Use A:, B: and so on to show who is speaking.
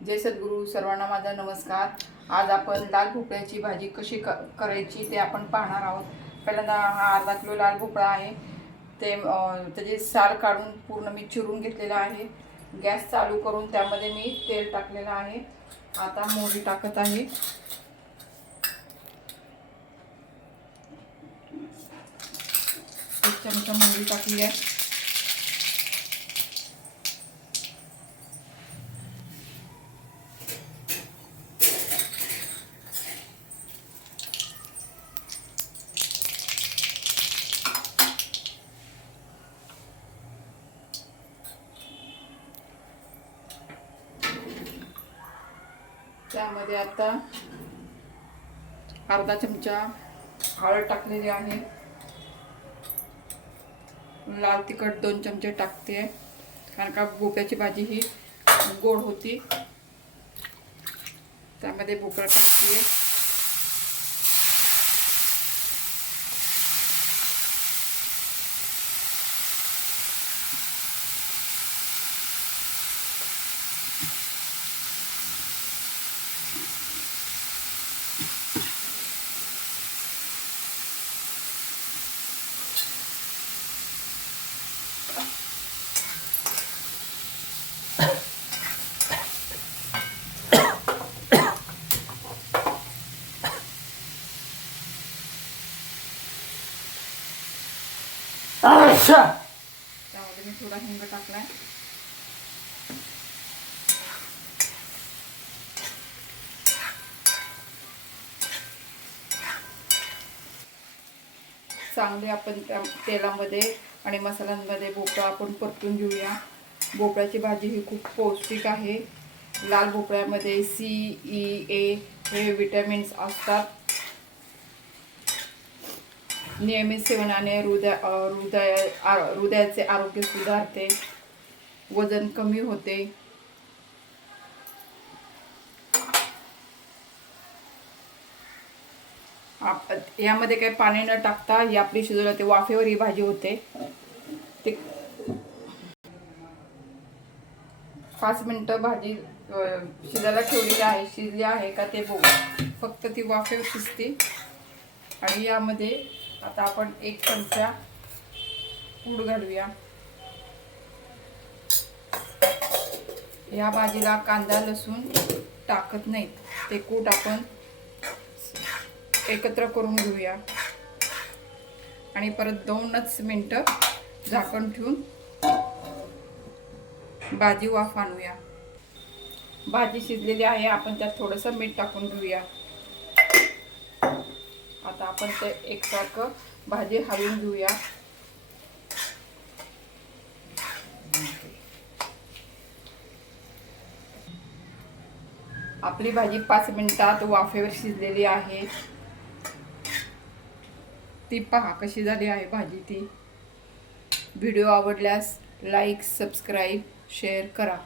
A: जय सद्गुरू सर्वांना माझा नमस्कार. आज आपण लाल भोपळ्याची भाजी कशी क करायची ते आपण पाहणार आहोत. पहिल्यांदा हा अर्धा किलो लाल भोपळा आहे. ते त्याचे साल काढून पूर्ण मी चिरून घेतलेला आहे. गॅस चालू करून त्यामध्ये मी तेल टाकलेलं आहे. आता मोहरी टाकत आहे. एक चमचा मोहरी टाकली आहे. त्यामध्ये आता अर्धा चमचा हळद टाकलेली आहे. लाल तिखट दोन चमचे टाकते. कारण का भोप्याची भाजी ही गोड होती. त्यामध्ये भोपळा टाकते. त्यामध्ये मी थोडा हिंग टाकलाय. चांगले आपण त्या तेलामध्ये आणि मसाल्यांमध्ये भोपळा आपण परतून घेऊया. भोपळ्याची भाजी ही खूप पौष्टिक आहे. लाल भोपळ्यामध्ये सी ई ए हे विटॅमिन्स असतात. नियमित सेवनाने हृदय हृदय हृदयाचे आरोग्य सुधारते. वजन कमी होते. आप- यामध्ये काही पाणी न टाकता ही आपली शिजवलं ते वाफेवर ही भाजी होते. ते पाच मिनटं भाजी शिजायला ठेवलेली आहे. शिजली आहे का ते बघू. फक्त ती वाफेवर शिजते. आणि यामध्ये आता आपण एक चमचा पूड घालूया. या भाजीला कांदा लसूण टाकत नाहीत. ते कूट आपण एकत्र करून घेऊया. आणि परत दोनच मिनटं झाकण ठेवून भाजी वाफ आणूया. भाजी शिजलेली आहे आपण त्यात थोडंसं मीठ टाकून घेऊया. आता आपण ते एकसारखं भाजी हलवून घेऊया. आपली भाजी पाच मिनिटात वाफेवर शिजलेली आहे. ती पहा कशी झाली आहे भाजी ती. व्हिडिओ आवडल्यास लाईक सबस्क्राईब शेअर करा.